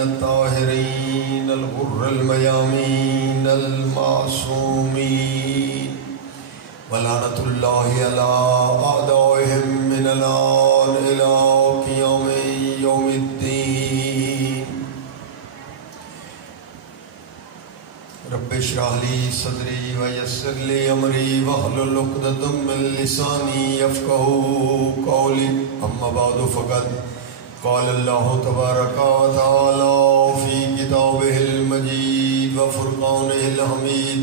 الطاهرين الغر الميامين المعصومين ولعنة الله على أعدائهم من الآن إلى قيام يوم الدين. رب اشرح لي صدري ويسر لي أمري واحلل عقدة من لساني يفقهوا قولي. أما بعد فقد قال الله تبارك وتعالى في كتابه المجيد وفرقانه الحميد.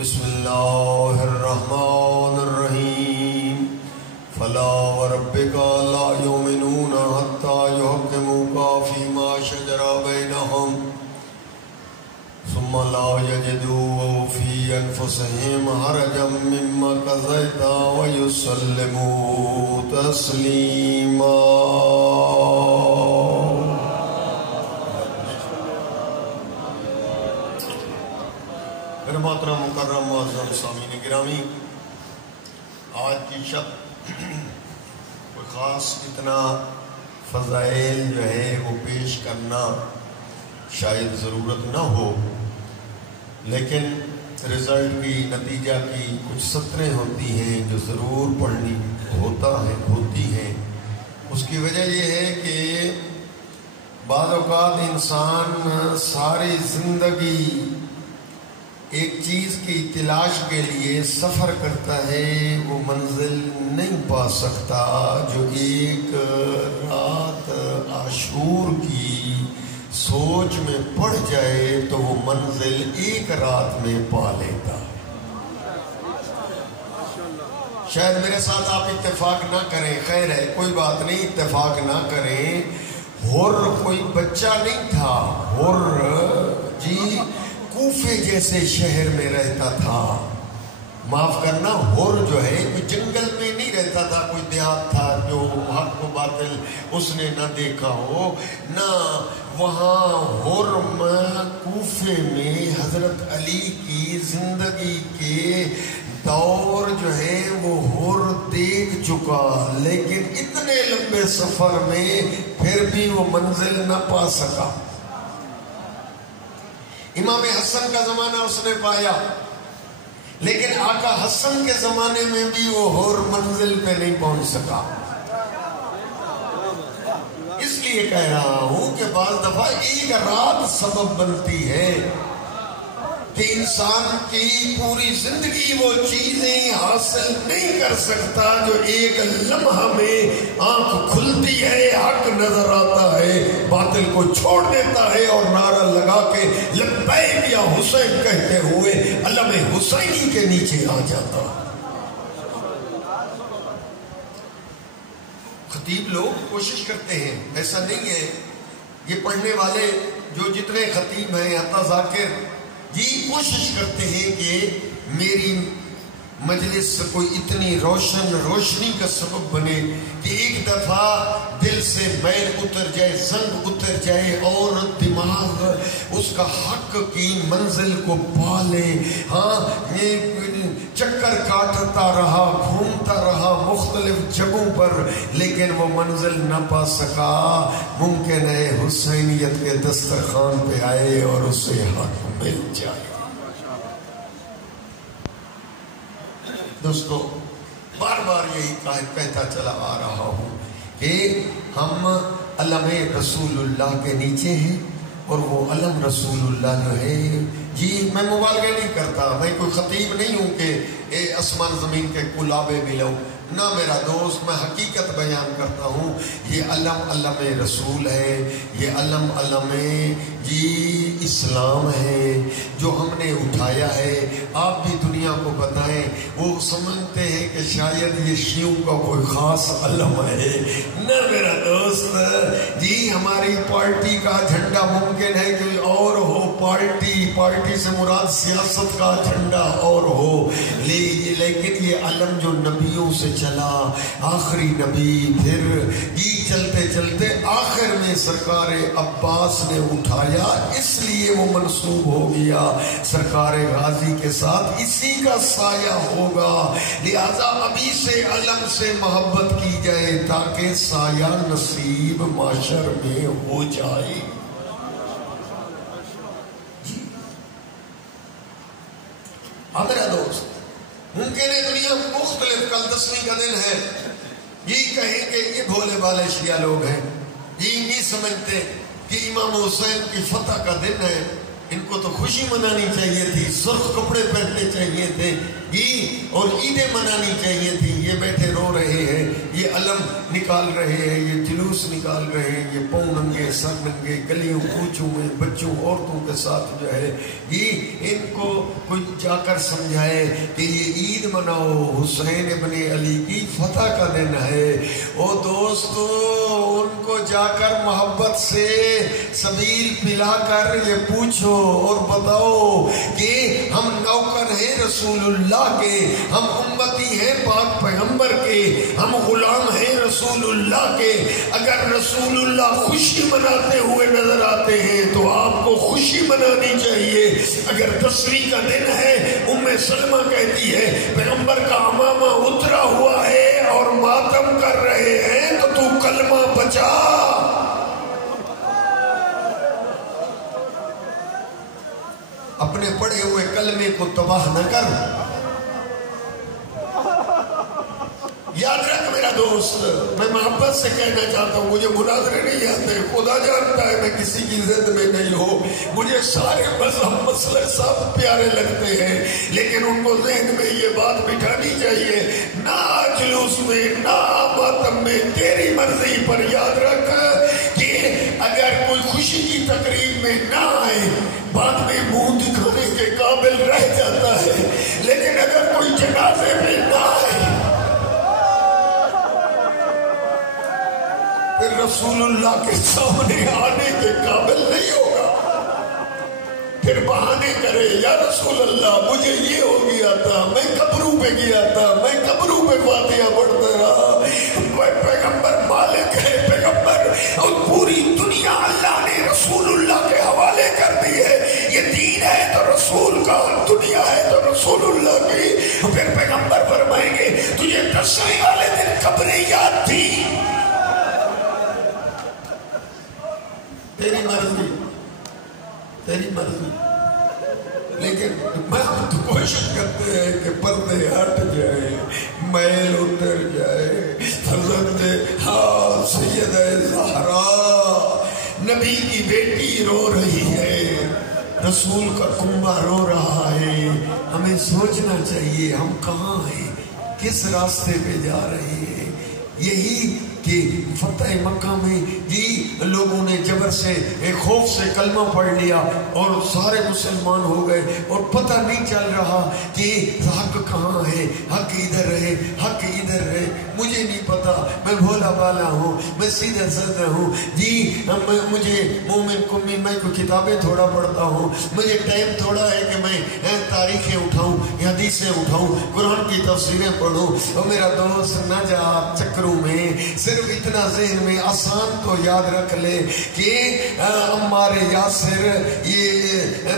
بسم الله الرحمن الرحيم. فلا وربك لا يؤمنون حتى يحكموك فيما شجر بينهم ثم لا يجدوا في أنفسهم حرجا مما قضيت ويسلموا تسليما. میرے محترم مکرم معظم سامعین گرامی، آج کی شب کوئی خاص اتنا فضائل جو ہے وہ پیش کرنا شاید ضرورت نہ ہو، لیکن رزلٹ کی نتیجہ کی کچھ سطریں ہوتی ہیں جو ضرور پڑھنی ہوتی ہیں. اس کی وجہ یہ ہے کہ بعض اوقات انسان ساری زندگی ایک چیز کی تلاش کے لیے سفر کرتا ہے، وہ منزل نہیں پا سکتا جو ایک رات عاشور کی سوچ میں پڑ جائے تو وہ منزل ایک رات میں پا لیتا. شاید میرے ساتھ آپ اتفاق نہ کریں، خیر ہے کوئی بات نہیں، اتفاق نہ کریں. حر کوئی بچہ نہیں تھا، حر جی کوفے جیسے شہر میں رہتا تھا. معاف کرنا، حر جو ہے کوئی جنگل میں نہیں رہتا تھا، کوئی دیہات تھا جو حق و باطل اس نے نہ دیکھا ہو، نہ وہاں حر کوفے میں حضرت علی کی زندگی کے دور جو ہے وہ حر دیکھ چکا، لیکن اتنے لمبے سفر میں پھر بھی وہ منزل نہ پا سکا. امام حسن کا زمانہ اس نے پایا، لیکن آقا حسن کے زمانے میں بھی وہ حر منزل پہ نہیں پہنچ سکا. اس لیے کہہ رہا ہوں کہ بعض دفعہ ایک رات سبب بنتی ہے کہ انسان کی پوری زندگی وہ چیزیں حاصل نہیں کر سکتا جو ایک لمحہ میں آنکھ کھلتی ہے، حق نظر آتا ہے، باطل کو چھوڑ دیتا ہے اور نعرہ لگا کے لبیک یا حسین کہتے ہوئے علم حسینی کے نیچے آ جاتا. خطیب لوگ کوشش کرتے ہیں، ایسا نہیں ہے، یہ پڑھنے والے جو جتنے خطیب ہیں حتی ذاکر جی کوشش کرتے ہیں کہ میری مجلس کوئی اتنی روشنی کا سبب بنے کہ ایک دفعہ دل سے میل اتر جائے، زنگ اتر جائے اور دماغ اس کا حق کی منزل کو پا لے. ہاں یہ چکر کاٹتا رہا، گھومتا رہا مختلف جگہوں پر، لیکن وہ منزل نہ پا سکا. ممکن ہے حسینیت کے دسترخوان پہ آئے اور اسے حق مل جائے. دوستو بار بار یہی کہتا چلا آ رہا ہوں کہ ہم علم رسول اللہ کے نیچے ہیں، اور وہ علم رسول اللہ جو ہے جی میں مبالغہ نہیں کرتا، میں کوئی خطیب نہیں ہوں کہ آسمان زمین کے کلابے ملوں، نہ میرا دوست، میں حقیقت بیان کرتا ہوں. یہ علم رسول ہے، یہ علم جی اسلام ہے جو ہم نے اٹھایا ہے. آپ بھی دنیا کو بتائیں، وہ سمجھتے ہیں کہ شاید یہ شیعوں کا کوئی خاص علم ہے. نہ میرا دوست جی، ہماری پارٹی کا جھنڈا ممکن ہے کہ اور ہو، پارٹی سے مراد سیاست کا جھنڈا اور ہو، لیکن یہ علم جو نبیوں سے چلا آخری نبی، پھر یہ چلتے چلتے آخر میں سرکار عباس نے اٹھایا، اس لیے وہ منسوب ہو گیا سرکار غازی کے ساتھ، اسی کا سایہ ہوگا، لہذا ابھی سے علم سے محبت کی جائے تاکہ سایہ نصیب معاشر میں ہو جائے۔ میرا دوست، ممکن ہے دنیا مختلف، کل 10ویں کا دن ہے، یہ کہیں کہ یہ بھولے والے شیعہ لوگ ہیں، یہ نہیں سمجھتے کہ امام حسین کی فتح کا دن ہے، ان کو تو خوشی منانی چاہیے تھی، سرخ کپڑے پہننے چاہیے تھے، اور عیدیں منانی چاہیے تھی، یہ بیٹھے رو رہے ہیں، یہ علم نکال رہے ہیں، یہ جلوس نکال رہے ہیں، یہ پاؤں ننگے سر ننگے گلیوں کوچوں میں بچوں عورتوں کے ساتھ جو ہے، یہ ان کو کوئی جا کر سمجھائے کہ یہ عید مناؤ، حسین ابن علی کی فتح کا دن ہے۔ او دوستو، ان کو جا کر محبت سے سبیل پلا کر یہ پوچھو اور بتاؤ کہ ہم نوکر ہیں رسول اللہ کے، ہم امتی ہیں پاک پیغمبر کے، ہم غلام ہیں رسول اللہ کے، اگر رسول اللہ خوشی مناتے ہوئے نظر آتے ہیں تو آپ کو خوشی منانی چاہیے۔ اگر 10ویں کا دن ہے، ام سلمہ کہتی ہے پیغمبر کا عمامہ اترا ہوا ہے اور ماتم کر رہے ہیں تو کلمہ بچا۔ اپنے پڑھے ہوئے کلمے کو تباہ نہ کر۔ یاد رکھ میرا دوست، میں محبت سے کہنا چاہتا ہوں، مجھے مناظرے نہیں آتے، خدا جانتا ہے میں کسی کی ضد میں نہیں ہوں، مجھے سارے مذہب مسلک سب پیارے لگتے ہیں، لیکن ان کو ذہن میں یہ بات بٹھانی چاہیے، نہ جلوس میں نہ ماتم میں، تیری مرضی پر۔ یاد رکھ کہ اگر کوئی خوشی کی تقریب میں نہ آئے، بعد میں منہ دکھانے کے قابل رہ جاتا ہے، لیکن اگر کوئی جنازے میں نہ آئے پھر رسول اللہ کے سامنے آنے کے قابل نہیں ہوگا، پھر بہانے کرے، یا رسول اللہ مجھے یہ ہو گیا تھا، میں قبروں پہ گیا تھا، میں قبروں پہ فاتحہ پڑھتا رہا، پیغمبر مالک ہے، پیغمبر اور پوری دنیا اللہ نے رسول اللہ کے حوالے کر دی ہے، یہ دین ہے تو رسول کا، دنیا ہے تو رسول اللہ کی۔ پھر پیغمبر فرمائیں گے تجھے 10ویں والے دن قبریں یاد تھی، تیری مرضی، تیری مرضی، لیکن ہم کوشش کرتے ہیں کہ پردے ہٹ جائے، میل اتر جائے۔ حضرت سیدہ زہرا نبی کی بیٹی رو رہی ہے، رسول کا کنبہ رو رہا ہے، ہمیں سوچنا چاہیے ہم کہاں ہیں، کس راستے پہ جا رہے ہیں۔ یہی کہ فتح مکہ میں لوگوں نے جبر سے خوف سے کلمہ پڑھ لیا اور سارے مسلمان ہو گئے، اور پتہ نہیں چل رہا کہ حق کہاں ہے، حق ادھر ہے، حق ادھر ہے، مجھے نہیں پتا، میں بھولا بالا ہوں، میں سیدھا سادہ ہوں، مجھے مومن کمی، میں کوئی کتابیں تھوڑا پڑھتا ہوں، مجھے ٹائم تھوڑا ہے کہ میں تاریخیں اٹھاؤں، حدیثیں اٹھاؤں، قرآن کی تفسیریں پڑھوں۔ اور میرا دوست نہ جا چکروں میں، صرف اتنا ذہن میں آسان تو یاد رکھ لے کہ عمار یاسر یہ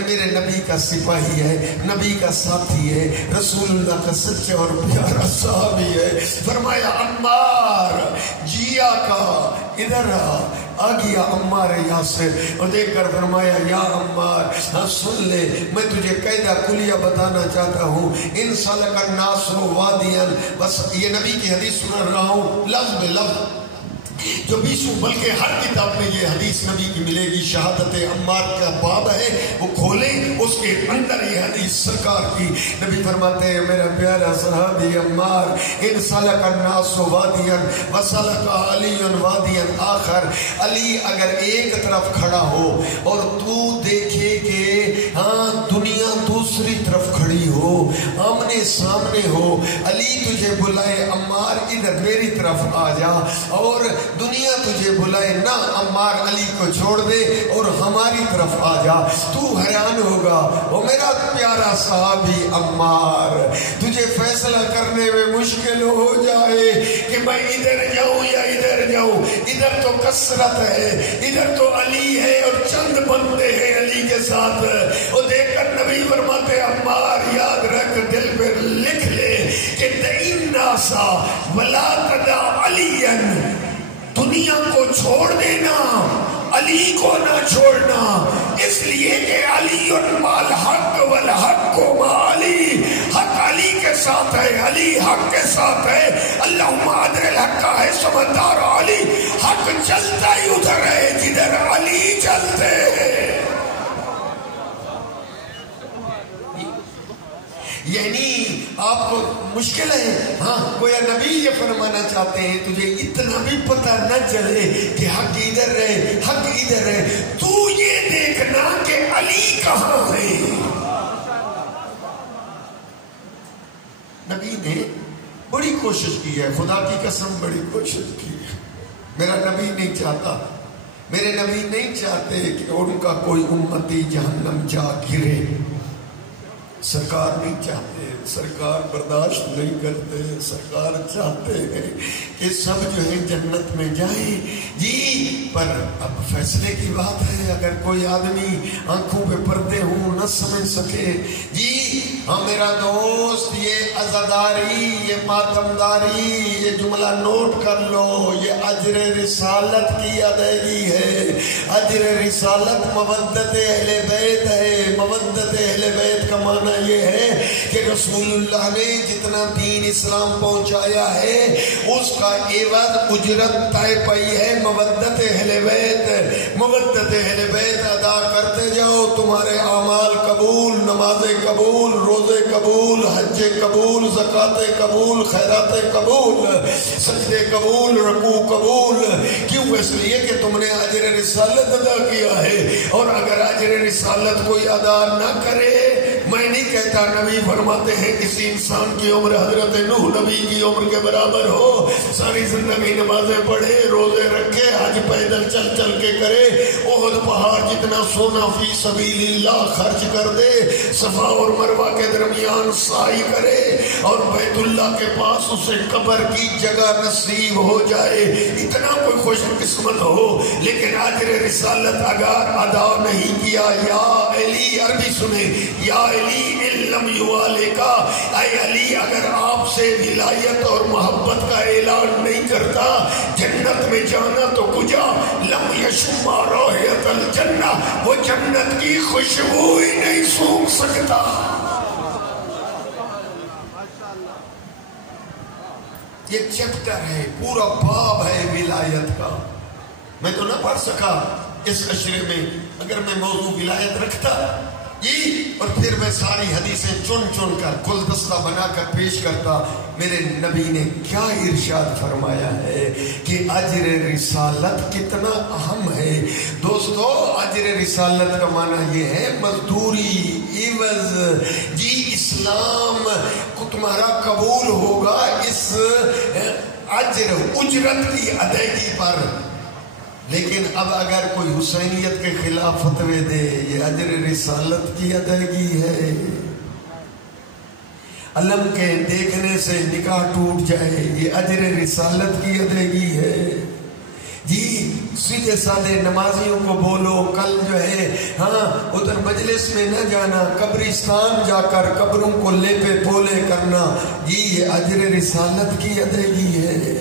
میرے نبی کا سپاہی ہے، نبی کا ساتھی ہے، رسول اللہ کا سچا اور پیارا صحابی ہے۔ فرمایا عمار جیا کا ادھر آ گیا عمار یاسر، اور دیکھ کر فرمایا یا عمار سن لے، میں تجھے قاعدہ کلیہ بتانا چاہتا ہوں، ان سلک الناس وادیا، بس یہ نبی کی حدیث سن رہا ہوں لفظ بے لفظ، جو 20 بلکہ ہر کتاب میں یہ حدیث نبی کی ملے گی۔ شہادت عمار کا باب ہے، وہ کھولیں، اس کے اندر یہ حدیث سرکار کی۔ نبی فرماتے ہیں میرا پیارا صحابی عمار، ان سلک الناس وادیا وسلک علی وادیا آخر، علی اگر ایک طرف کھڑا ہو اور تو دیکھے کہ دنیا دوسری طرف کھڑی ہو، آمنے سامنے ہو، علی تجھے بلائے عمار ادھر میری طرف آ جا، اور دنیا تجھے بلائے نہ، عمار علی کو چھوڑ دے اور ہماری طرف آ جا، تو حیران ہوگا وہ میرا پیارا صحابی عمار، تجھے فیصلہ کرنے میں مشکل ہو جائے کہ میں ادھر جاؤں یا ادھر جاؤں، ادھر تو کثرت ہے، ادھر تو علی ہے اور چند بندے ہیں علی کے ساتھ، وہ دیکھ کر نبی فرماتے عمار یاد رکھ، دل پہ لکھ لے کہ دعین ناسا ولا تدع علیا، دنیا کو چھوڑ دینا، علی کو نہ چھوڑنا، اس لیے کہ علی مال حق والحق مع علی، حق علی کے ساتھ ہے، علی حق کے ساتھ ہے، اللہم ادر الحق ہے سمندار علی، حق چلتا ہی ادھر ہے جدھر علی چلتے ہیں۔ یعنی آپ کو مشکل ہے، ہاں گویا نبی یہ فرمانا چاہتے ہیں تجھے اتنا بھی پتہ نہ چلے کہ حق ادھر ہے، حق ادھر ہے، تو یہ دیکھنا کہ علی کہاں ہے۔ نبی نے بڑی کوشش کی ہے، خدا کی قسم بڑی کوشش کی ہے۔ میرا نبی نہیں چاہتا، میرے نبی نہیں چاہتے کہ ان کا کوئی امتی جہنم جا گرے، سرکار نہیں چاہتے، سرکار برداشت نہیں کرتے، سرکار چاہتے ہیں کہ سب جو ہے جنت میں جائیں جی۔ پر اب فیصلے کی بات ہے، اگر کوئی آدمی آنکھوں پہ پردے ہوں نہ سمجھ سکے جی، ہاں میرا دوست یہ عزاداری، یہ ماتمداری، یہ جملہ نوٹ کر لو، یہ اجر رسالت کی ادائیگی ہے۔ اجر رسالت مودت اہل بیت ہے۔ مودت اہل بیت کا معنی یہ ہے کہ رسول اللہ نے جتنا دین اسلام پہنچایا ہے اس کا عوض اجرت طے پائی ہے مودت اہل بیت۔ مودت اہل بیت ادا کرتے جاؤ، تمہارے اعمال قبول، نمازیں قبول، روزے قبول، حج قبول، زکوٰۃ قبول، خیرات قبول، سجدے قبول، رکوع قبول۔ کیوں؟ اس لیے کہ تم نے اجر رسالت ادا کیا ہے، اور اگر اجر رسالت کوئی ادا نہ کرے، میں نہیں کہتا، نبی فرماتے ہیں کسی انسان کی عمر حضرت نوح نبی کی عمر کے برابر ہو، ساری زندگی نمازیں پڑھے، روزے رکھے، حج پیدل چل چل کے کرے، احد پہاڑ جتنا سونا فی سبیل اللہ خرچ کر دے، صفا اور مروہ کے درمیان سعی کرے، اور بیت اللہ کے پاس اسے قبر کی جگہ نصیب ہو جائے، اتنا کوئی خوش قسمت ہو، لیکن اجر رسالت اگر ادا نہیں کیا، یا علی، عربی سنیں، یا علی علم یوالکا، اے علی اگر آپ سے ولایت اور محبت کا اعلان نہیں کرتا، جنت میں جانا تو کجا، لم یشم رائحۃ الجنہ، وہ جنت کی خوشبو ہی نہیں سونگھ سکتا۔ یہ چیپٹر ہے، پورا باب ہے ولایت کا، میں تو نہ پڑھ سکا اس عشرے میں، اگر میں موضوع ولایت رکھتا جی، اور پھر میں ساری حدیثیں چن چن کر گلدستہ بنا کر پیش کرتا۔ میرے نبی نے کیا ارشاد فرمایا ہے کہ اجر رسالت کتنا اہم ہے۔ دوستو اجر رسالت کا معنی یہ ہے مزدوری، عوض جی، اسلام کو تمہارا قبول ہوگا اس اجر، اجرت کی ادائیگی پر۔ لیکن اب اگر کوئی حسینیت کے خلاف فتوے دے، یہ اجر رسالت کی ادائیگی ہے۔ علم کے دیکھنے سے نکاح ٹوٹ جائے، یہ اجر رسالت کی ادائیگی ہے جی۔ سیدھے سادے نمازیوں کو بولو کل جو ہے ہاں ادھر مجلس میں نہ جانا، قبرستان جا کر قبروں کو لیپے پولے کرنا، جی یہ اجر رسالت کی ادائیگی ہے۔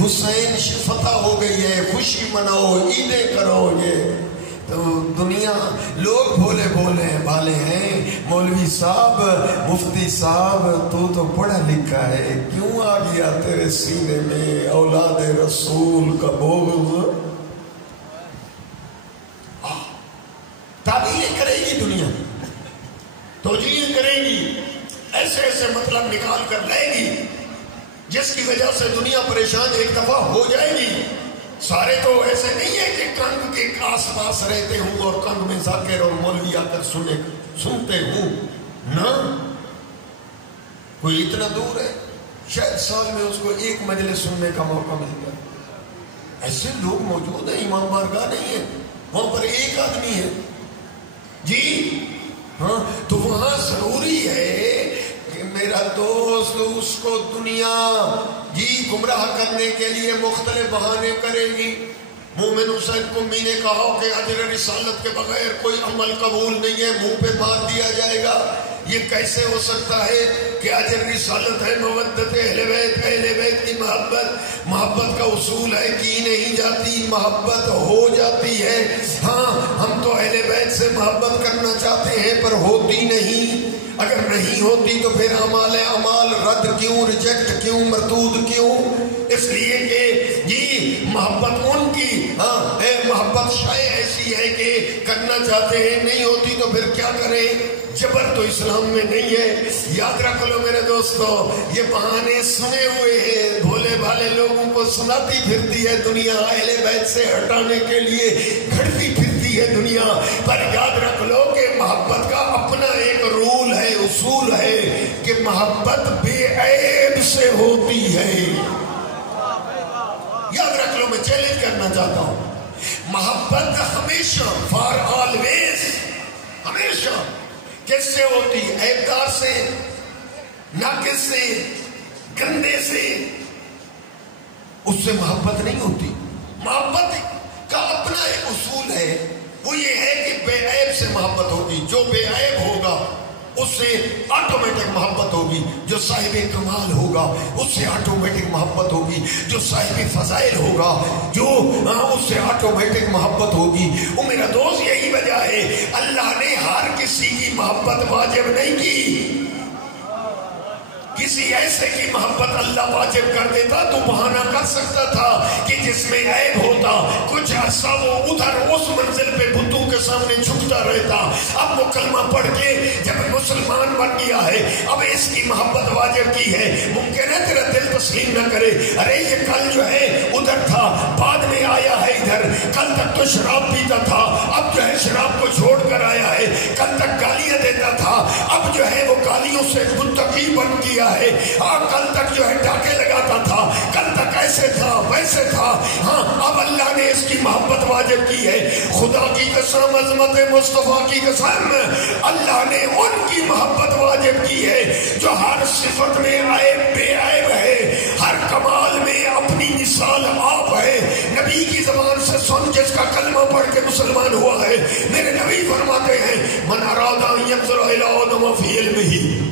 حسین فتح ہو گئی ہے، خوشی مناؤ، عیدیں کرو، یہ تو دنیا لوگ بھولے بھولے بھالے ہیں۔ مولوی صاحب، مفتی صاحب، تو پڑھا لکھا ہے، کیوں آ گیا تیرے سینے میں اولاد رسول کا بغض؟ تعبیریں کرے گی دنیا، توجیہ کرے گی، ایسے ایسے مطلب نکال کر لائے گی جس کی وجہ سے دنیا پریشان ایک دفعہ ہو جائے گی۔ سارے تو ایسے نہیں ہے کہ کنگ کے آس پاس رہتے ہوں اور کنگ میں ذاکر اور مولوی آ کر سنتے ہوں، نہ کوئی اتنا دور ہے، شاید سال میں اس کو ایک مجلس سننے کا موقع ملتا ہے، ایسے لوگ موجود ہیں، امام بارگاہ نہیں ہے، وہاں پر ایک آدمی ہے جی ہاں. تو وہاں ضروری ہے کہ میرا دوست اس کو دنیا جی گمراہ کرنے کے لیے مختلف بہانے کرے گی. مومن حسین قمی نے کہا کہ اجر رسالت کے بغیر کوئی عمل قبول نہیں ہے، منہ پہ مار دیا جائے گا. یہ کیسے ہو سکتا ہے کہ اجر رسالت ہے مودت اہل بیت کی محبت کا اصول ہے، کی نہیں جاتی محبت ہو جاتی ہے. ہاں ہم تو اہل بیت سے محبت کرنا چاہتے ہیں پر ہوتی نہیں. اگر نہیں ہوتی تو پھر اعمال رد کیوں، ریجیکٹ کیوں، مردود کیوں؟ اس لیے کہ جی محبت ان کی محبت شے ایسی ہے کہ کرنا چاہتے ہیں، نہیں ہوتی تو پھر کیا کریں؟ جبر تو اسلام میں نہیں ہے. یاد رکھ لو میرے دوستو، یہ بہانے سنے ہوئے ہیں، بھولے بھالے لوگوں کو سناتی پھرتی ہے دنیا، اہل بیت سے ہٹانے کے لیے گھڑتی پھرتی ہے دنیا. پر یاد رکھ لو کہ محبت کا اپنا ایک رول ہے، اصول ہے کہ محبت بے عیب سے ہوتی ہے. یاد رکھ لو، میں چیلنج کرنا چاہتا ہوں، محبت ہمیشہ فار آلویز ہمیشہ کس سے ہوتی؟ عیبدار سے، ناقص سے، گندے سے. اس سے محبت نہیں ہوتی. محبت کا اپنا ایک اصول ہے، وہ یہ ہے کہ بے عیب سے محبت ہوگی. جو بے عیب ہوگا اس سے آٹومیٹک محبت ہوگی. جو صاحب کمال ہوگا اس سے آٹومیٹک محبت ہوگی. جو صاحب فضائل ہوگا جو اس سے آٹومیٹک محبت ہوگی. وہ میرا دوست یہی وجہ ہے اللہ نے ہر کسی کی محبت واجب نہیں کی. کسی ایسے کی محبت اللہ واجب کر دیتا تو بہانہ کر سکتا تھا کہ جس میں عیب ہوتا، کچھ عرصہ وہ ادھر اس منزل پہ بتوں کے سامنے جھکتا رہتا. اب وہ کلمہ پڑھ کے جب مسلمان بن گیا ہے، اب اس کی محبت واجب کی ہے. ممکن ہے تیرا دل تسلیم نہ کرے، ارے یہ کل جو ہے ادھر تھا، بعد میں آیا ہے ادھر. کل تک تو شراب پیتا تھا، اب جو ہے شراب کو چھوڑ کر آیا ہے. کل تک گالیاں دیتا تھا، اب جو ہے وہ گالیوں سے متقی بن گیا ہے. کل تک جو ہے ڈاکے لگاتا تھا، کل تک ایسے تھا ویسے تھا. ہاں اب اللہ نے اس کی محبت واجب کی ہے. خدا کی قسم، عظمت مصطفیٰ کی قسم، اللہ نے ان کی محبت واجب کی ہے جو ہر صفت میں عیب بے عیب ہے، ہر کمال میں اپنی مثال آپ ہے. نبی کی زبان سے سن جس کا کلمہ پڑھ کے مسلمان ہوا ہے. میرے نبی فرماتے ہیں من اراد ان ينظر الى آدم في علمه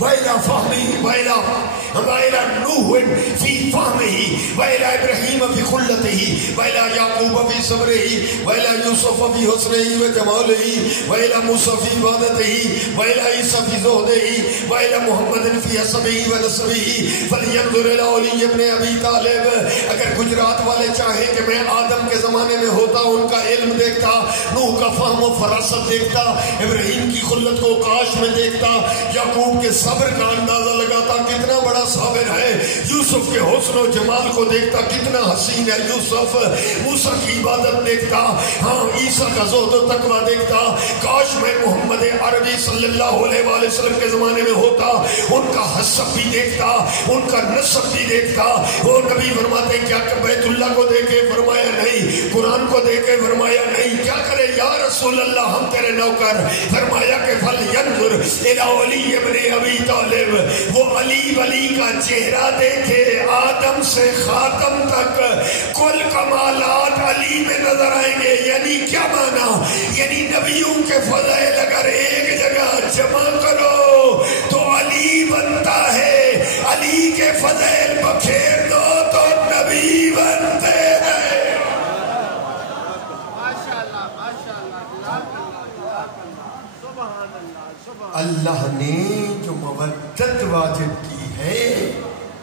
وإلى فهمه وإلى نوح في فهمه وإلى إبراهيم في خلته وإلى يعقوب في صبره وإلى يوسف في حسنه وجماله وإلى موسى في عبادته وإلى عيسى في زهده وإلى محمد في حسبه ونسبه فلينظر إلى علي بن أبي طالب. اگر گجرات والے چاہیں کہ میں آدم کے زمانے میں ہوتا، ان کا علم دیکھتا، نوح کا فہم و فراست دیکھتا، ابراہیم کی خلت کو کاش میں دیکھتا، یعقوب کے صبر کا اندازہ لگاتا کتنا بڑا صابر ہے، یوسف کے حسن و جمال کو دیکھتا کتنا حسین ہے یوسف، موسیٰ کی عبادت دیکھتا، ہاں عیسیٰ کا زہد و تقوی دیکھتا. کاش میں محمد عربی صلی اللہ علیہ وآلہ وسلم کے زمانے میں ہوتا، ان کا حسب بھی دیکھتا، ان کا نسب بھی دیکھتا. وہ نبی فرماتے کیا کہ بیت اللہ کو دیکھے؟ فرمایا نہیں. قرآن کو دیکھے؟ فرمایا نہیں. کیا کرے یا رسول اللہ ہم تیرے نوکر؟ فرمایا کہ فَلْيَنْظُرْ إِلَىٰ عَلِيِّ بْنِ أَبِي طالب. وہ علی ولی کا چہرہ دیکھے، آدم سے خاتم تک کل کمالات علی میں نظر آئیں گے. یعنی کیا مانا؟ یعنی نبیوں کے فضائل اگر ایک جگہ جمع کرو تو علی بنتا ہے، علی کے فضائل بکھیر دو تو نبی بنتے ہیں. اللہ نے جو مودت واجب کی ہے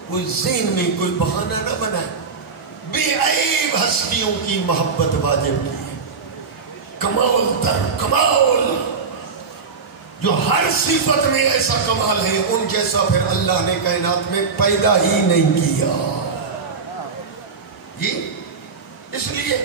وہ ذہن میں کوئی بہانہ نہ بنائے. بے عیب ہستیوں کی محبت واجب کی ہے، کمال در کمال، جو ہر صفت میں ایسا کمال ہے ان جیسا پھر اللہ نے کائنات میں پیدا ہی نہیں کیا. یہ اس لیے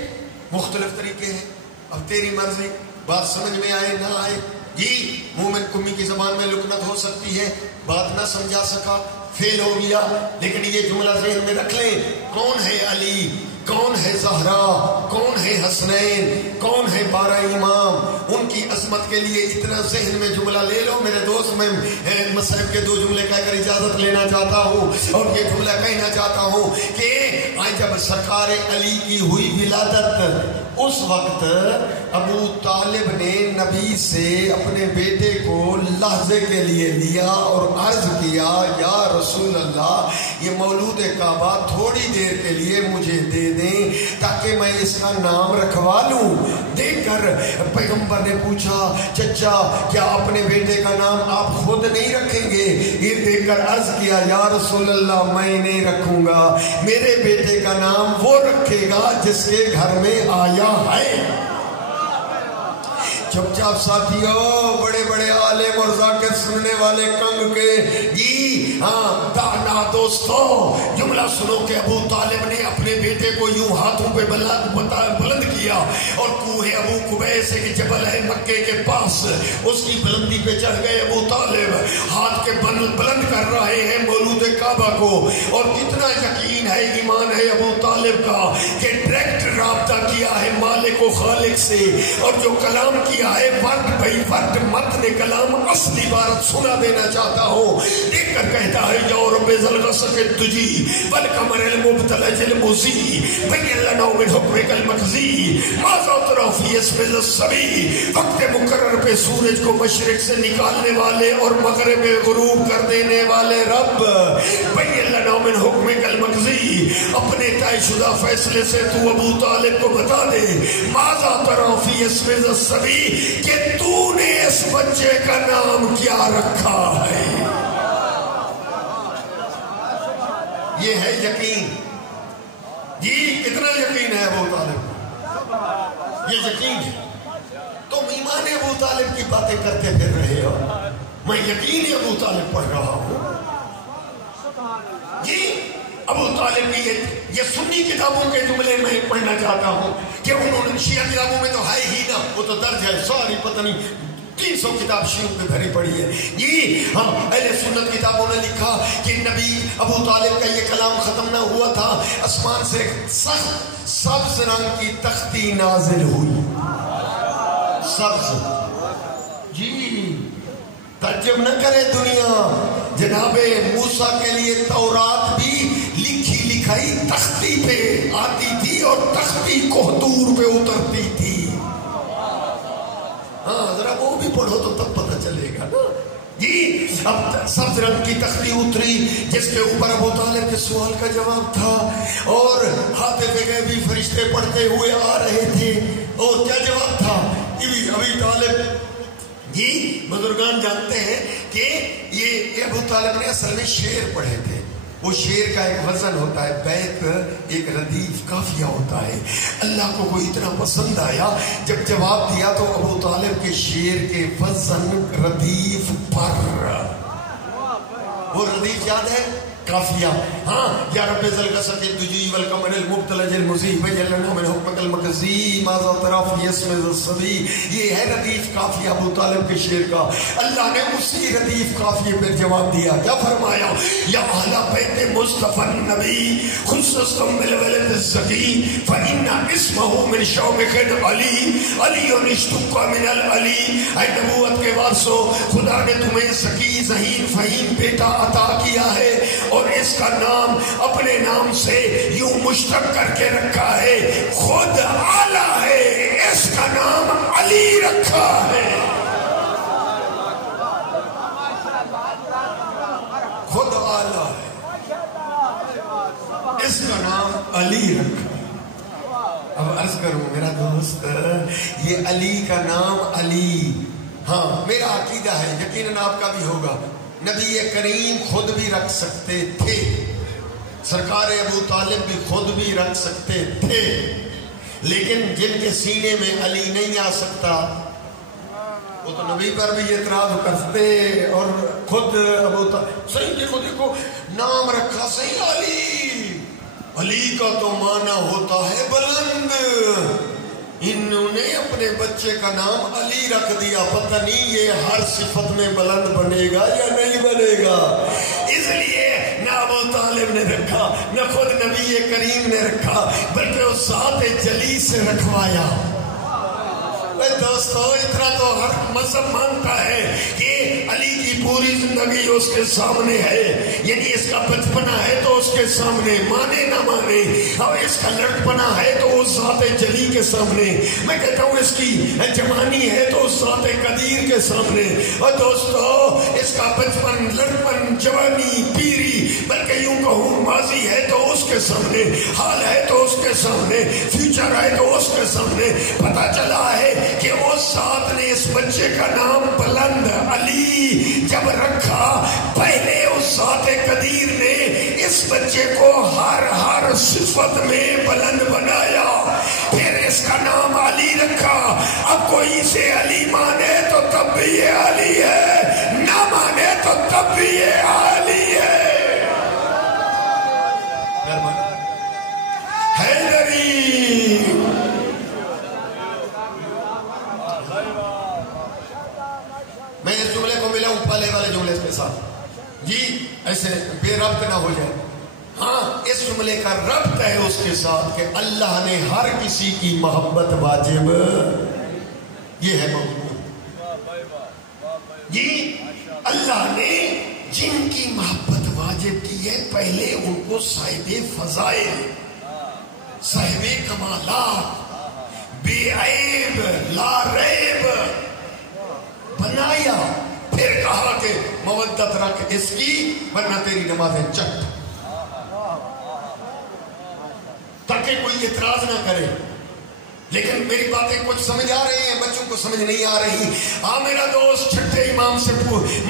مختلف طریقے ہیں. اب تیری مرضی، بات سمجھ میں آئے نہ آئے. جی مومن قمی کی زبان میں لکنت ہو سکتی ہے، بات نہ سمجھا سکا، فیل ہو گیا، لیکن یہ جملہ ذہن میں رکھ لیں، کون ہے علی؟ کون ہے زہرا، کون ہے حسنین، کون ہے 12 امام، ان کی عظمت کے لیے اتنا ذہن میں جملہ لے لو میرے دوست. میں مصحف کے 2 جملے کہہ کر اجازت لینا چاہتا ہوں اور یہ جملہ کہنا چاہتا ہوں کہ جب سرکار علی کی ہوئی ولادت، اس وقت ابو طالب نے نبی سے اپنے بیٹے کو لحظے کے لیے لیا اور عرض کیا یا رسول اللہ یہ مولود کعبہ تھوڑی دیر کے لیے مجھے دے دیں تاکہ میں اس کا نام رکھوا لوں. دیکھ کر پیغمبر نے پوچھا چچا کیا اپنے بیٹے کا نام آپ خود نہیں رکھیں گے؟ یہ دیکھ کر عرض کیا یا رسول اللہ میں نہیں رکھوں گا، میرے بیٹے کا نام وہ رکھے گا جس کے گھر میں آیا ہے. چپ چاپ ساتھیوں، بڑے بڑے عالم اور ذاکر سننے والے کنگ کے جی ہاں دانا دوستو، جملہ سنو کہ ابو طالب نے اپنے بیٹے کو یوں ہاتھوں پہ بلند کیا اور کوہ ابو قبیس کے جبل ہے مکے کے پاس، اس کی بلندی پہ چڑھ گئے. ابو طالب ہاتھ کے بلند کر رہے ہیں مولود کعبہ کو، اور کتنا یقین ہے، ایمان ہے ابو طالب کا کہ ڈائریکٹ رابطہ کیا ہے مالک و خالق سے، اور جو کلام کیا ہے ورد بھئی ورد متن کلام اصلی بارت سنا دینا چاہتا ہوں. دیکھ کر کہتا ہے یا رب ذلغسق الدجی والقمر المبتلج المزی بین لنا من حکمک المقضی ماذا ترى فی اسم الصبی. وقت مقرر پہ سورج کو مشرق سے نکالنے والے اور مغرب میں غروب کر دینے والے رب، بین لنا من حکمک المقضی، اپنے طے شدہ فیصلے سے تو ابو طالب کو بتا دے ماذا ترى فی اسم الصبی کہ تو نے اس بچے کا نام کیا رکھا ہے. یہ ہے یقین جی، کتنا یقین ہے ابو طالب، یہ یقین ہے. تم ایمان ابو طالب کی باتیں کرتے پھر رہے ہو، میں یقین ابو طالب پڑھ رہا ہوں جی. ابو طالب کی یہ سنی کتابوں کے جملے میں پڑھنا چاہتا ہوں کہ انہوں نے شیعہ کتابوں میں تو ہے ہی نا، وہ تو درج ہے ساری پتہ نہیں 300 کتاب شیعوں پہ بھری پڑی ہے جی. ہم اہل سنت کتابوں نے لکھا کہ نبی ابو طالب کا یہ کلام ختم نہ ہوا تھا، آسمان سے سخت سبز رنگ کی تختی نازل ہوئی. سبز جی، تعجب نہ کرے دنیا، جناب موسیٰ کے لیے تورات بھی لکھی لکھائی تختی پہ آتی تھی اور تختی کوہتور پہ اترتی تھی. ہاں ذرا وہ بھی پڑھو تو تب پتہ چلے گا نا جی. اب سبز رنگ کی تختی اتری جس کے اوپر ابو طالب کے سوال کا جواب تھا، اور حاطب غیبی فرشتے پڑھتے ہوئے آ رہے تھے. اور کیا جواب تھا؟ ابی طالب جی، بزرگان جانتے ہیں کہ یہ ابو طالب نے اصل میں شعر پڑھے تھے. وہ شعر کا ایک وزن ہوتا ہے، بیت ایک ردیف قافیہ ہوتا ہے. اللہ کو کوئی اتنا پسند آیا، جب جواب دیا تو ابو طالب کے شعر کے وزن ردیف پر، وہ ردیف یاد ہے قافیہ. ہاں یا رب ذلغسق الدجی والقمر المبتلج المزی بین لنا من حکمک المقضی ماذا ترى فی اسم الصبی. یہ ہے ردیف قافیہ ابو طالب کے شعر کا. اللہ نے اسی ردیف قافیے پر جواب دیا، کیا فرمایا؟ یا اہل بیت مصطفی النبی خصصتم بالولد الزکی فإن اسمہ من شومک علی علی اشتق من العلی. اے نبوت کے وارثو، خدا نے تمہیں زکی ذہین فہیم بیٹا عطا کیا ہے اور اس کا نام اپنے نام سے یوں مشتق کر کے رکھا ہے، خود اعلیٰ ہے، اس کا نام علی رکھا ہے. خود اعلیٰ ہے، اس کا نام علی رکھا ہے. اب عرض کروں میرا دوست، یہ علی کا نام علی، ہاں میرا عقیدہ ہے، یقیناً آپ کا بھی ہوگا، نبی کریم خود بھی رکھ سکتے تھے، سرکار ابو طالب بھی خود بھی رکھ سکتے تھے، لیکن جن کے سینے میں علی نہیں آ سکتا وہ تو نبی پر بھی اعتراض کرتے. اور خود ابو طالب صحیح دیکھو نام رکھا صحیح علی، علی کا تو معنی ہوتا ہے بلند. انہوں نے اپنے بچے کا نام علی رکھ دیا، پتہ نہیں یہ ہر صفت میں بلند بنے گا یا نہیں بنے گا. اس لیے نہ ابو طالب طالب نے رکھا، نہ خود نبی کریم نے رکھا، بلکہ اس ذات جلی سے رکھوایا۔ دوستو اتنا تو ہر مذہب مانتا ہے کہ علی کی پوری زندگی اس کے سامنے ہے، یعنی اس کا بچپنا ہے تو اس کے سامنے، مانے نہ مانے، اور اس کا لڑکپنا ہے تو اس ذات جلی کے سامنے، میں کہتا ہوں اس کی جوانی ہے تو اس ذات قدیر کے سامنے۔ اور دوستو اس کا بچپن، لڑکپن، جوانی، پیری، بلکہ یوں کہوں ماضی ہے تو اس کے سامنے، حال ہے تو اس کے سامنے، فیوچر ہے تو اس کے سامنے۔ پتہ چلا ہے کہ اس ذات نے اس بچے کا نام بلند علی جب رکھا، پہلے اس ذات قدیر نے اس بچے کو ہر صفت میں بلند بنایا، پھر اس کا نام علی رکھا۔ اب کوئی اسے علی مانے تو تب بھی یہ علی ہے، نہ مانے تو تب بھی یہ علی ہے۔ حیدری میں اس جملے کو ملا ہوں پہلے والے جملے کے ساتھ، جی ایسے بے ربط نہ ہو جائے۔ ہاں اس جملے کا ربط ہے اس کے ساتھ کہ اللہ نے ہر کسی کی محبت واجب، یہ ہے موضوع، جی اللہ نے جن کی محبت واجب کی ہے پہلے ان کو صاحب فضائل، صاحب کمالات، بے عیب لا ریب بنایا، پھر کہا کہ مودت رکھ اس کی ورنہ تیری نمازیں چٹ، تاکہ کوئی اعتراض نہ کرے۔ لیکن میری باتیں کچھ سمجھ آ رہی ہیں، بچوں کو سمجھ نہیں آ رہی۔ میرا دوست چھٹے امام سے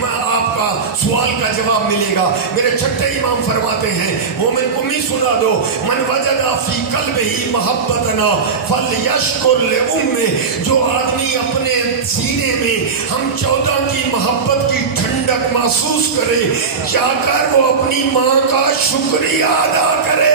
آپ کا سوال کا جواب ملے گا۔ میرے چھٹے امام فرماتے ہیں، مومن کو بھی سنا دو، من وجد فی قلبہ محبتنا فلیشکر لأمہ، جو آدمی اپنے سینے میں ہم 14 کی محبت کی ٹھنڈک محسوس کرے، جا کر وہ اپنی ماں کا شکریہ ادا کرے۔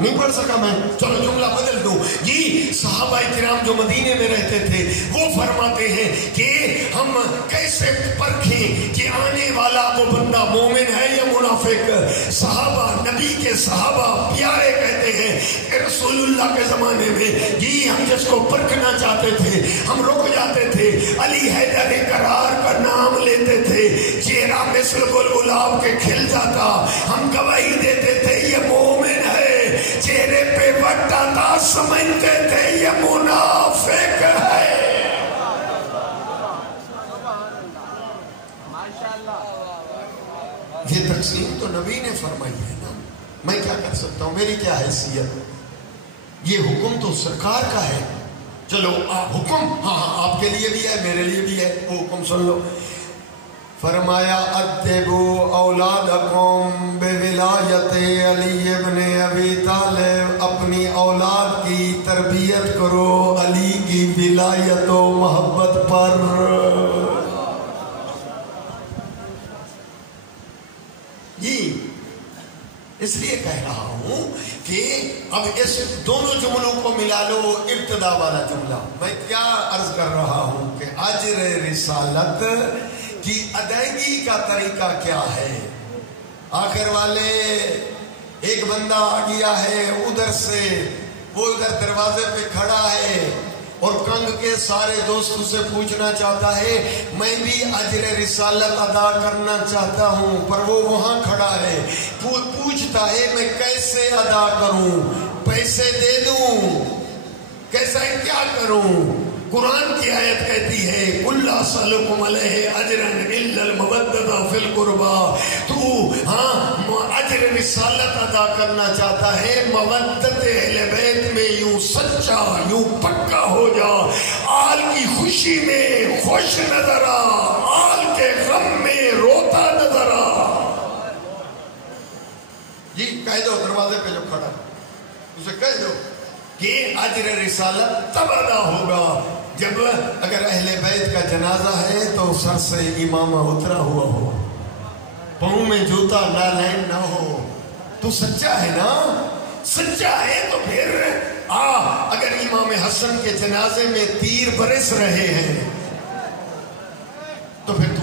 نہیں پڑھ سکا میں، چلو جملہ بدل دوں جی۔ صحابہ کرام جو مدینے میں رہتے تھے وہ فرماتے ہیں کہ ہم کیسے پرکھیں کہ آنے والا وہ بندہ مومن ہے یا منافق۔ صحابہ، نبی کے صحابہ پیارے کہتے ہیں کہ رسول اللہ کے زمانے میں جی ہم جس کو پرکھنا چاہتے تھے ہم رک جاتے تھے، علی حیدر قرار کا نام لیتے تھے، چہرہ مثل گلاب کے کھل جاتا، ہم گواہی دیتے تھے یہ مومن ہے، چہرے پہ وٹا تھا سمجھتے تھے یہ منافق ہے۔ یہ تقسیم تو نبی نے فرمائی ہے نا، میں کیا کر سکتا ہوں، میری کیا حیثیت، یہ حکم تو سرکار کا ہے۔ چلو حکم ہاں آپ کے لیے بھی ہے میرے لیے بھی ہے، وہ حکم سن لو۔ فرمایا ادبوا اولادکم بولایت علی ابن ابی طالب، اپنی اولاد کی تربیت کرو علی کی ولایت و محبت پر۔ جی اس لیے کہہ رہا ہوں کہ اب اس دونوں جملوں کو ملا لو، ابتدا والا جملہ میں کیا عرض کر رہا ہوں کہ اجر رسالت کی ادائیگی کا طریقہ کیا ہے۔ آخر والے ایک بندہ آ گیا ہے ادھر سے، وہ ادھر دروازے پہ کھڑا ہے اور کنگ کے سارے دوستوں سے پوچھنا چاہتا ہے میں بھی اجر رسالت ادا کرنا چاہتا ہوں، پر وہ وہاں کھڑا ہے، پوچھتا ہے میں کیسے ادا کروں، پیسے دے دوں، کیسا کیا کروں؟ قرآن کی آیت کہتی ہے قُلْ لَا أَسْأَلُكُمْ عَلَيْهِ أَجْرًا إِلَّا الْمَوَدَّةَ فِي الْقُرْبَى۔ تو اجر رسالت ادا کرنا چاہتا ہے، مودت اہل بیت میں یوں سچا، یوں پکا ہو جا، آل کی خوشی میں خوش نظر آ، آل کے غم میں روتا نظر آ۔ جی کہہ دو دروازے پہ جو کھڑا اسے کہہ دو کہ اجر رسالت تب ادا ہوگا جب اگر اہل بیت کا جنازہ ہے تو سر سے امامہ اترا ہوا ہو، پاؤں میں جوتا نالین نہ ہو۔ تو سچا ہے نا، سچا ہے تو پھر اگر امام حسن کے جنازے میں تیر برس رہے ہیں تو پھر تو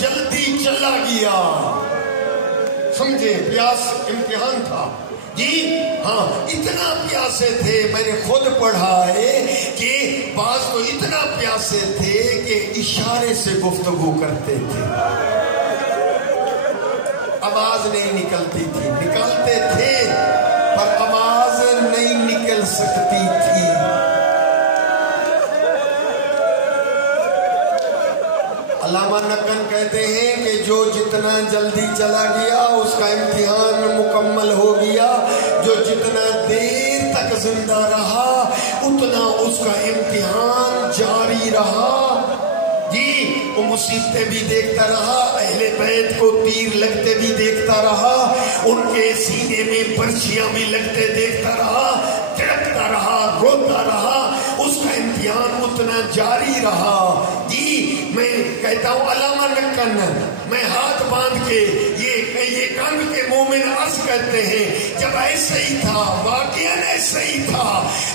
جلدی چلا گیا. سمجھے؟ پیاس امتحان تھا جی ہاں. اتنا پیاسے تھے، میں نے خود پڑھا ہے کہ بعض تو اتنا پیاسے تھے کہ اشارے سے گفتگو کرتے تھے. آواز نہیں نکلتی تھی، نکلتے تھے پر آواز نہیں نکل سکتی تھی. علامہ نقن کہتے ہیں کہ جو جتنا جلدی چلا گیا اس کا امتحان مکمل ہو گیا، جو جتنا دیر تک زندہ رہا اتنا اس کا امتحان جاری رہا. جی وہ مصیبتیں بھی دیکھتا رہا، اہل بیت کو تیر لگتے بھی دیکھتا رہا، ان کے سینے میں پرچیاں بھی لگتے دیکھتا رہا، تڑپتا رہا، روتا رہا. اس کا امتحان اتنا جاری رہا. جی میں کہتا ہوں علامہ نقن، میں ہاتھ باندھ کے یہ کنگ کے مومن عرض کرتے ہیں جب ایسا ہی تھا، واقعاً ایسا ہی تھا.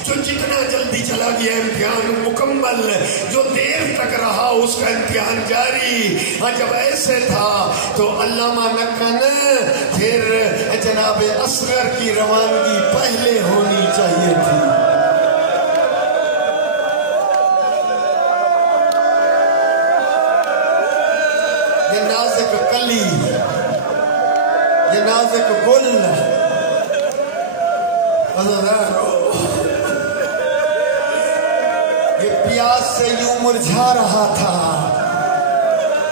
جو جتنا جلدی چلا گیا امتحان مکمل، جو دیر تک رہا اس کا امتحان جاری. جب ایسے تھا تو علامہ نقن پھر جناب اصغر کی روانگی پہلے ہونی چاہیے تھی. یہ نازک کلی، یہ نازک گل، یہ پیاس سے یوں مرجھا رہا تھا.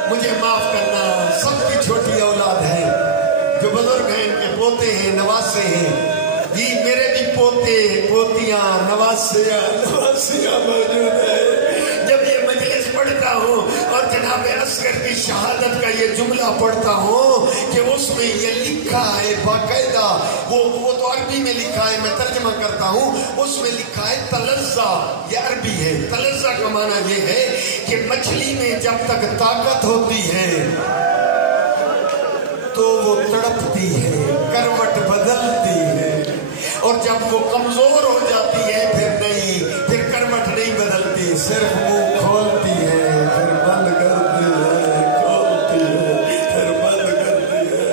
مجھے معاف کرنا، سب کی چھوٹی اولاد ہے، جو بزرگ ہیں ان کے پوتے ہیں، نواسے ہیں. جی میرے بھی پوتے پوتیاں نواسیاں موجود ہیں. جب یہ مجلس پڑھتا ہوں اور جناب اصغر کی شہادت کا یہ جملہ پڑھتا ہوں کہ اس میں یہ لکھا ہے باقاعدہ، وہ تو عربی میں لکھا ہے، میں ترجمہ کرتا ہوں. اس میں لکھا ہے تلزہ، یہ عربی ہے. تلزہ کا معنی یہ ہے کہ مچھلی میں جب تک طاقت ہوتی ہے تو وہ تڑپتی ہے، کروٹ بدلتی ہے، اور جب وہ کمزور ہو جاتی ہے پھر کروٹ نہیں بدلتی، صرف منہ کھولتی ہے، پھر بند کرتی ہے، کھولتی ہے، پھر بند کرتی ہے.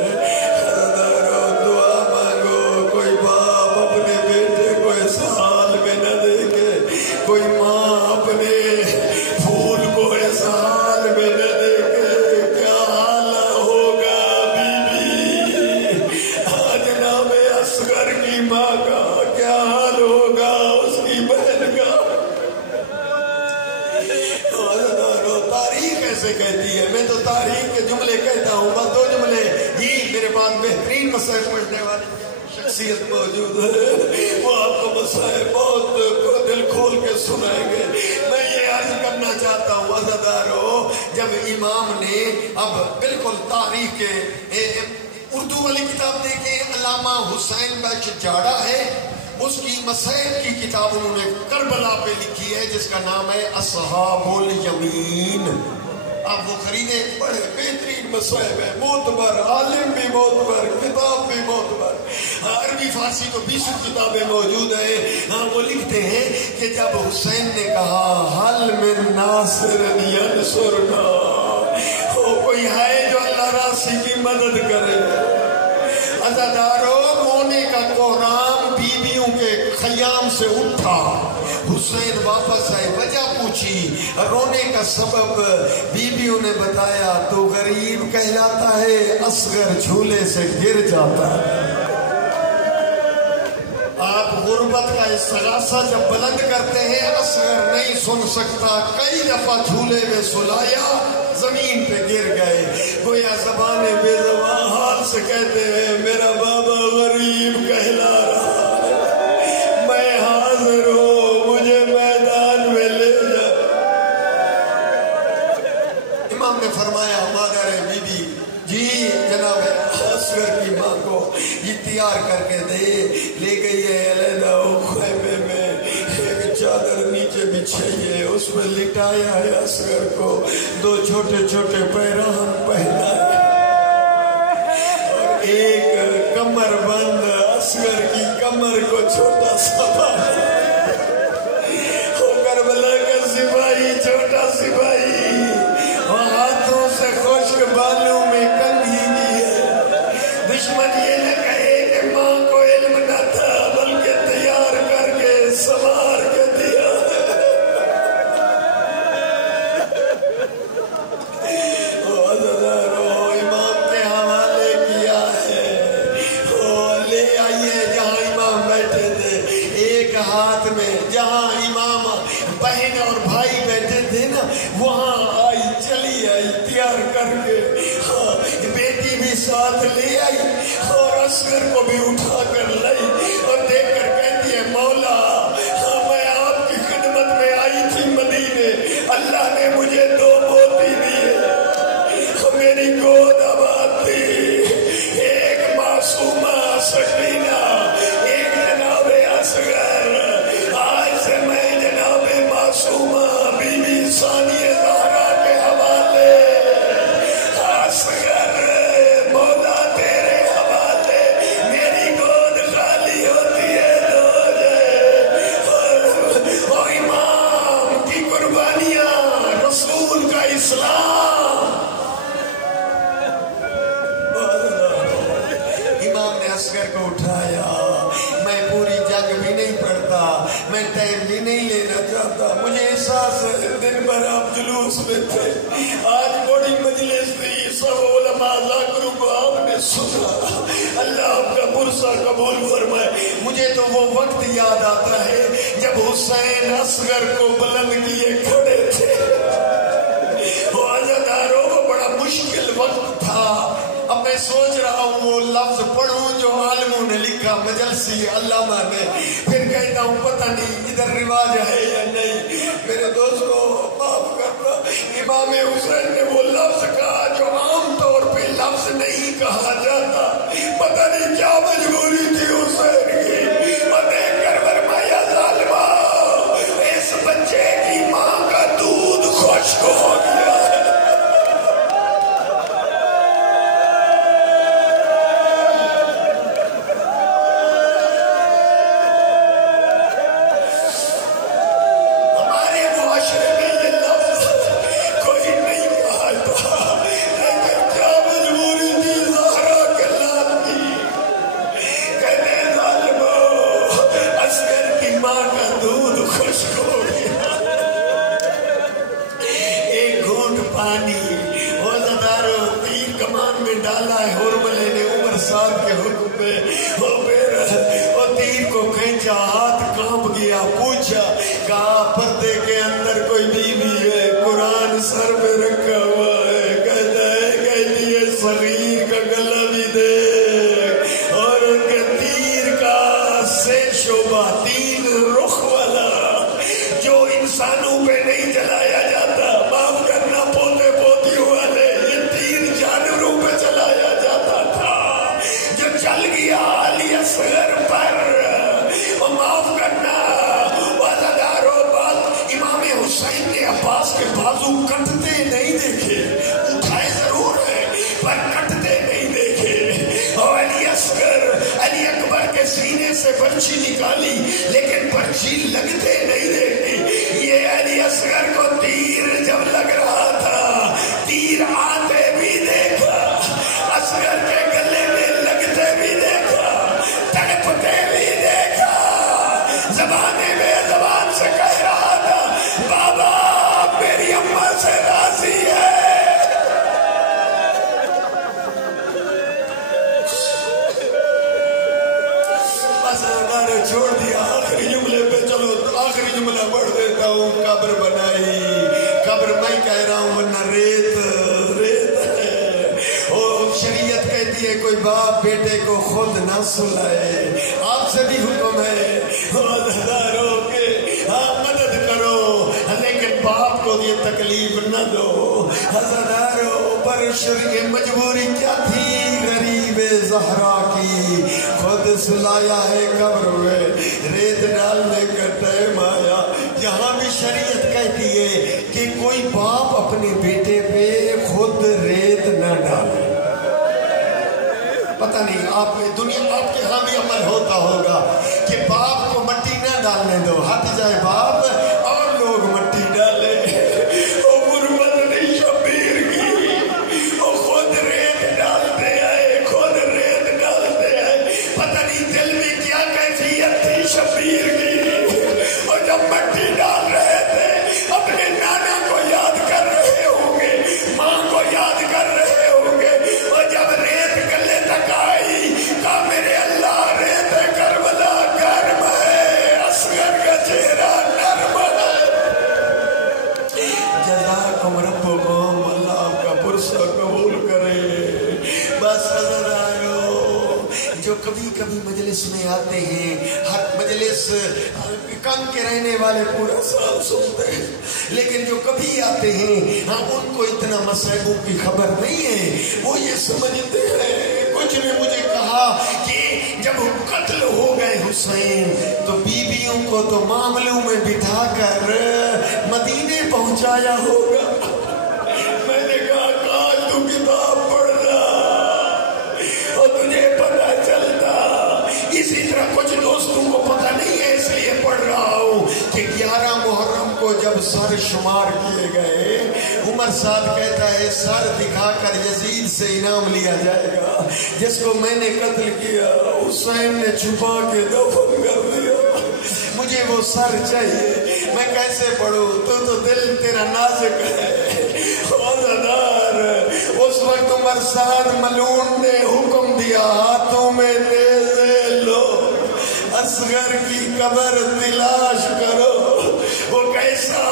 دعا مانگو، کوئی باپ اپنے بیٹے کو اس حال میں نہ دیکھے، کوئی ماں اپنے پھول کو اس حال میں نہ دیکھے. کیا حال ہوگا جناب اصغر کی ماں کا، کیا حال ہوگا اس کی بہن کا. تاریخ ایسے کہتی ہے، میں تو تاریخ کے جملے کہتا ہوں، بس دو جملے. یہ میرے پاس بہترین مسائل پڑھنے والی شخصیت موجود ہے، وہ آپ کو مسائل بہت دل کھول کے سنائیں گے. میں یہ عرض کرنا چاہتا ہوں عزیزانو، جب امام نے اب بالکل تاریخ کے اردو والی کتاب دیکھیں، علامہ حسین بخش جاڑا ہے، اس کی مسائل کی کتاب انہوں نے کربلا پہ لکھی ہے جس کا نام ہے اصحاب الیمین. آپ وہ خریدیں، بڑے بہترین مسائل ہے، معتبر، عالم بھی معتبر، کتاب بھی معتبر. عربی فارسی تو 20 کتابیں موجود ہیں. ہاں وہ لکھتے ہیں کہ جب حسین نے کہا حل من ناصر ینصرنا، کوئی ہے جو اللہ راسی کی مدد کرے. عزادارو، رونے کا کوہرام بیویوں کے خیام سے اٹھا. حسین واپس آئے، وجہ پوچھی، رونے کا سبب بیویوں نے بتایا، تو غریب کہلاتا ہے، اصغر جھولے سے گر جاتا ہے. آپ غربت کا استغاثہ جب بلند کرتے ہیں، اصغر نہیں سن سکتا، کئی دفعہ جھولے میں سلایا، زمین پہ گر گئے. گویا زبان بے زبان حال سے کہتے ہیں، میرا بابا غریب کہلا رہا ہے، میں حاضر ہوں، مجھے میدان میں لے جا. امام نے فرمایا، مادر بی بی جی جناب اصغر کی ماں کو یہ تیار کر کے دے. لے گئی ہے علیحدہ خیمے میں، ایک چادر نیچے بچھائیے، اس میں لٹایا ہے اصغر کو، 2 چھوٹے چھوٹے پیرہن پہنائے، اور ایک کمر بند اصغر کی کمر کو چھوٹا سا کربلا کا سپاہی، چھوٹا سپاہی، ہاتھوں سے خشک ہاتھ میں جہاں امام بہن اور بھائی بیٹھے تھے نا وہاں آئی، چلی آئی تیار کر کے، بیٹی بھی ساتھ لے آئی اور اصغر کو بھی اٹھا کر لائی اور دیکھ کر کہتی ہے مولا میں آپ کی خدمت میں آئی تھی مدینے، اللہ نے مجھے 2 پوتی دیے، میری گود آباد تھی، ایک معصومہ سکینہ، ایک جناب اصغر، آج سے میں جناب معصومہ بی بی ثانیہ زہرا کے حوالے، اصغر مولا تیرے حوالے، میری گود خالی ہوتی ہے اور امام کی قربانیاں، رسول کا اسلام۔ امام نے اصغر کو اٹھایا، میں پوری جنگ بھی نہیں پڑھتا، میں ٹائم بھی نہیں لینا چاہتا، مجھے احساس ہے دن بھر آپ جلوس میں تھے، آج بڑی مجلس تھی، سب علماء ذاکروں کو آپ نے سنا، اللہ آپ کا پرسہ قبول فرمائے۔ مجھے تو وہ وقت یاد آتا ہے جب حسین اصغر کو بلند کیے کھڑے تھے، وہ عزاداروں کو بڑا مشکل وقت تھا۔ اب میں سوچ رہا ہوں وہ لفظ پڑھوں جو عالموں نے لکھا، مجلسی علامہ نے، پھر کہتا ہوں پتہ نہیں ادھر رواج ہے یا نہیں، میرے دوست کو معاف کرنا۔ امام حسین نے وہ لفظ کہا جو عام طور پہ لفظ نہیں کہا جاتا، پتہ نہیں کیا مجبوری تھی حسین کی، اور دیکھ کر فرمایا ظالمہ اس بچے کی ماں کا دودھ خشک ہو گیا ہے۔ پردے کے اندر کوئی بیوی ہے، قرآن سر پہ رکھا ہوا ہے، کہتا ہے کہتی ہے صغیر کا گلا بھی دیکھ، اور ان کے تیر کا سے شعبہ، 3 رخ والا جو انسانوں پہ نہیں چلایا جاتا، معاف کرنا پوتے پوتیوں والے، یہ تیر جانوروں پہ چلایا جاتا تھا، جو چل گیا علی اصغر پر، وہ معاف کرنا حسین نے عباس کے بازو کٹتے نہیں دیکھے، اٹھائے ضرور ہیں پر کٹتے نہیں دیکھے، اور علی اصغر علی اکبر کے سینے سے برچھی نکالی لیکن برچھی لگتے نہیں دیکھی، یہ علی اصغر کو تیر جب لگ رہا تھا تیر آتے بھی دیکھا، اصغر کے گلے میں لگتے بھی دیکھا، تڑپتے بھی دیکھا، زبانے میں زبان سے کہہ رہا تھا بابا میری اماں سے راضی ہے۔ بس گانے چھوڑ دیا، آخری جملے پہ چلو، آخری جملہ پڑھ دیتا ہوں۔ قبر بنائی، قبر میں کہہ رہا ہوں ورنہ ریت ہے، اور شریعت کہتی ہے کوئی باپ بیٹے کو خود نہ سلائے، آپ سے بھی حکم ہے عزاداروں کے مدد کرو لیکن باپ کو یہ تکلیف نہ دو۔ عزاداروں پر شرع مجبوری کیا تھی غریب زہرا کی، خود سلایا ہے قبر میں، ریت ڈالنے کا ٹائم آیا۔ یہاں بھی شریعت کہتی ہے کہ کوئی باپ اپنے بیٹے پہ خود ریت نہ ڈالے۔ پتہ نہیں آپ دنیا آپ کے ہاں بھی عمل ہوتا ہوگا کہ باپ کو مٹی نہ ڈالنے دو، ہٹ جائے باپ اور لوگ مٹی ڈالے، وہ غربت نہیں شبیر کی، وہ خود ریت ڈالتے ہیں، خود ریت ڈالتے ہیں، پتہ نہیں دل میں کیا کیفیت تھی شبیر کی، اور جب مٹی ڈال رہے تھے اپنے نانا کو یاد کر رہے ہوں گے، ماں کو یاد کر رہے ہوں گے، اور جب ریت گلے تک آئی کہا میرے اللہ ریت کربلا گرم ہے، اصغر چہرہ نرم ہے. جزاکم ربکم، اللہ آپ کا پرسہ قبول کرے. بس جو کبھی کبھی مجلس میں آتے ہیں، ہر مجلس کم کے رہنے والے پورا سال سنتے ہیں، لیکن جو کبھی آتے ہیں ان کو اتنا مصائبوں کی خبر نہیں ہے. وہ یہ سمجھتے ہیں، کچھ نے مجھے کہا کہ جب قتل ہو گئے حسین تو بیویوں کو تو معاملوں میں بٹھا کر مدینے پہنچایا ہوگا. میں نے کہا کاش تو کتاب پڑھنا اور تجھے پتہ چلتا. اسی طرح کچھ دوستوں کو پتہ نہیں ہے، اس لیے پڑھ رہا ہوں کہ 11 محرم کو جب سر شمار کیے گئے، عمر صاحب کہتا ہے سر دکھا کر یزید سے انعام لیا جائے گا. جس کو میں نے قتل کیا حسین نے چھپا کے دفن کر دیا، مجھے وہ سر چاہیے. میں کیسے پڑھوں؟ تو دل تیرا نازک ہے. اس وقت عمر صاحب ملعون نے حکم دیا ہاتھوں میں نیزے لو، اصغر کی قبر تلاش کرو. وہ کیسا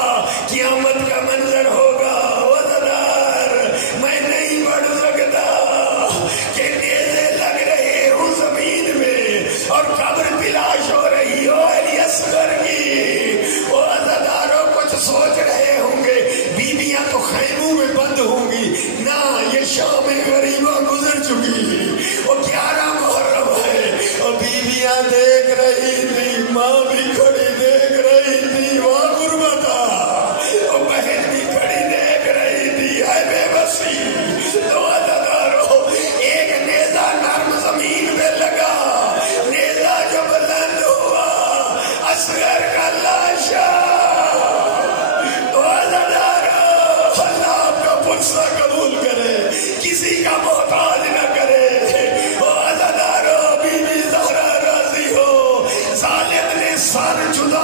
قیامت کا منظر ہوگا وزدار، میں نہیں بڑھ سکتا کہ نیزے لگ رہے ہوں زمین میں اور قبر تلاش ہو رہی ہو علی اصغر کی. وہ وزداروں کچھ سوچ رہے ہوں گے بیویاں تو خیموں میں بند ہوں گی. نہ، یہ شام غریبہ گزر چکی. وہ 11 محرم ہے اور بیویاں دیکھ رہی تھی، ماں بھی کھڑی دیکھ رہی تھی، وہاں غربتا اور بہن بھی کھڑی دیکھ رہی تھی. ہے بے بسی. تو عزادارو، ایک نیزہ نرم زمین پہ لگا، نیزہ جو بلند ہوا اصغر کا لاشا. تو عزادارو، اللہ آپ کا پرسہ قبول کرے، کسی کا محتاج نہ کرے. ظالم نے سر جدا